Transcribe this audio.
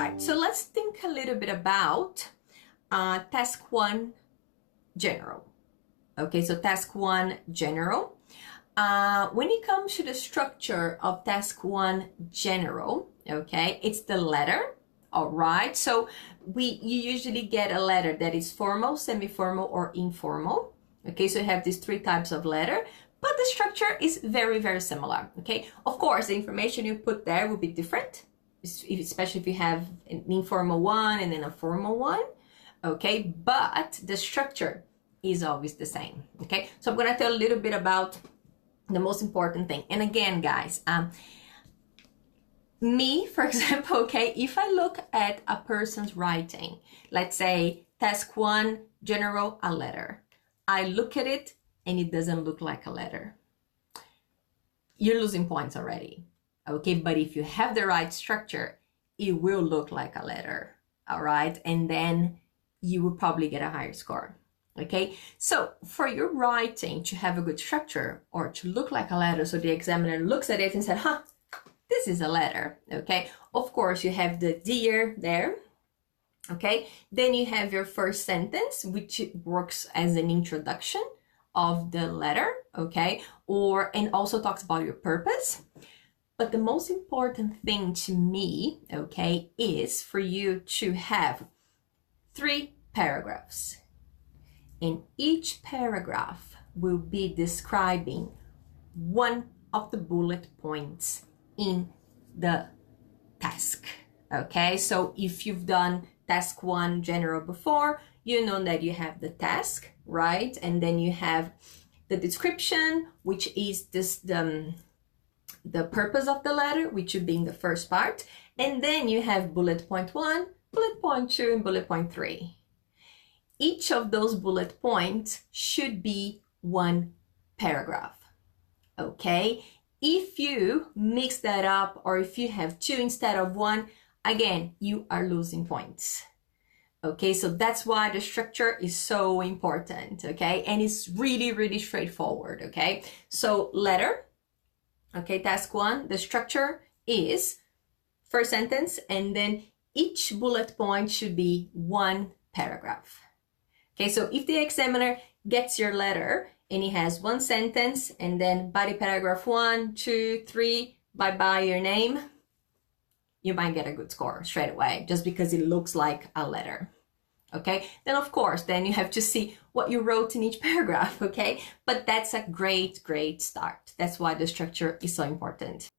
right, so let's think a little bit about task one general. Okay, so task one general. When it comes to the structure of task one general, okay, it's the letter. All right, so you usually get a letter that is formal, semi-formal, or informal. Okay, so you have these three types of letter, but the structure is very, very similar. Okay, of course, the information you put there will be different, especially if you have an informal one and then a formal one. Okay, but the structure is always the same. Okay, so I'm gonna tell a little bit about the most important thing. And again, guys, me, for example, okay, if I look at a person's writing, let's say task one, general, a letter, I look at it and it doesn't look like a letter, you're losing points already. Okay, but if you have the right structure, it will look like a letter. All right, and then you will probably get a higher score. Okay, so for your writing to have a good structure or to look like a letter, so the examiner looks at it and said, huh, this is a letter. Okay, of course you have the dear there. Okay, then you have your first sentence, which works as an introduction of the letter. Okay, and also talks about your purpose. But the most important thing to me, okay, is for you to have 3 paragraphs. And each paragraph will be describing one of the bullet points in the task. Okay, so if you've done task one general before, you know that you have the task, right? And then you have the description, which is this the purpose of the letter, which would be in the first part. And then you have bullet point 1, bullet point 2, and bullet point 3. Each of those bullet points should be 1 paragraph. Okay, if you mix that up or if you have 2 instead of 1, again, you are losing points. Okay, so that's why the structure is so important. Okay, and it's really, really straightforward. Okay, so letter. Okay, task 1, the structure is first sentence, and then each bullet point should be 1 paragraph. Okay, so if the examiner gets your letter and he has 1 sentence and then body paragraph 1, 2, 3, bye-bye your name, you might get a good score straight away just because it looks like a letter. Okay, then of course, then you have to see what you wrote in each paragraph, okay? But that's a great, great start. That's why the structure is so important.